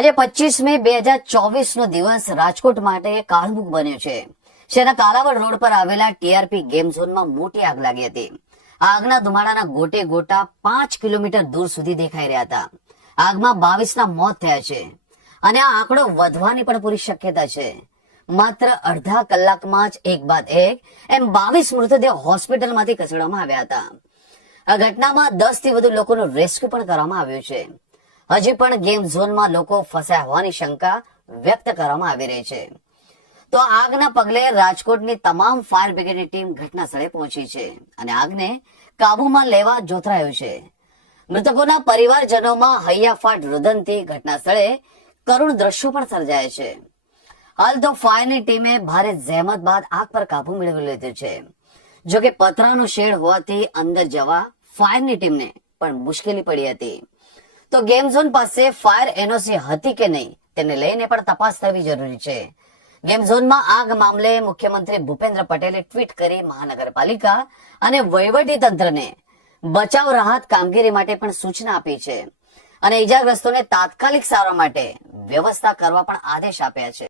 આજે 25 મે 2024 નો દિવસ રાજકોટ માટે કાળમુખ બન્યો છે. શહેરના કાલાવડ રોડ પર આવેલા ટીઆરપી ગેમ ઝોનમાં મોટી આગ લાગી હતી. આગના ધુમાડાના ગોટે ગોટા 5 કિલોમીટર દૂર સુધી દેખાઈ રહ્યા હતા. આગમાં 22 ના મોત થયા છે અને આ આંકડો વધવાની પણ પૂરી શક્યતા છે. માત્ર અડધા કલાકમાં જ એક બાદ એક એમ 22 મૃતદેહ હોસ્પિટલમાંથી ખસેડવામાં આવ્યા હતા. આ ઘટનામાં 10 થી વધુ લોકોનું રેસ્ક્યુ પણ કરવામાં આવ્યું છે. હજી પણ ગેમ ઝોનમાં લોકો ફસાયા હોવાની શંકા વ્યક્ત કરવામાં આવી રહી છે. તો આગના પગલે રાજકોટની તમામ ફાયર બ્રિગેડની ટીમ ઘટના સ્થળે પહોંચી છે અને આગને કાબુમાં લેવા જોતરાયું છે. મૃતકોના પરિવારજનોમાં હૈયાફાટ રુદનથી ઘટના સ્થળે કરુણ દ્રશ્યો પણ સર્જાયા છે. હાલ તો ફાયરની ટીમે ભારે જહેમત બાદ આગ પર કાબુ મેળવી લીધું છે. જોકે પતરાનું શેડ હોવાથી અંદર જવા ફાયરની ટીમને પણ મુશ્કેલી પડી હતી. તો ગેમ ઝોન પાસે ફાયર એનઓસી હતી કે નહીં તેને લઈને પણ તપાસ થવી જરૂરી છે. ગેમ ઝોનમાં આગ મામલે મુખ્યમંત્રી ભૂપેન્દ્ર પટેલે ટ્વીટ કરી મહાનગરપાલિકા અને વહીવટી તંત્રને બચાવ રાહત કામગીરી માટે પણ સૂચના આપી છે અને ઇજાગ્રસ્તોને તાત્કાલિક સારવાર માટે વ્યવસ્થા કરવા પણ આદેશ આપ્યા છે.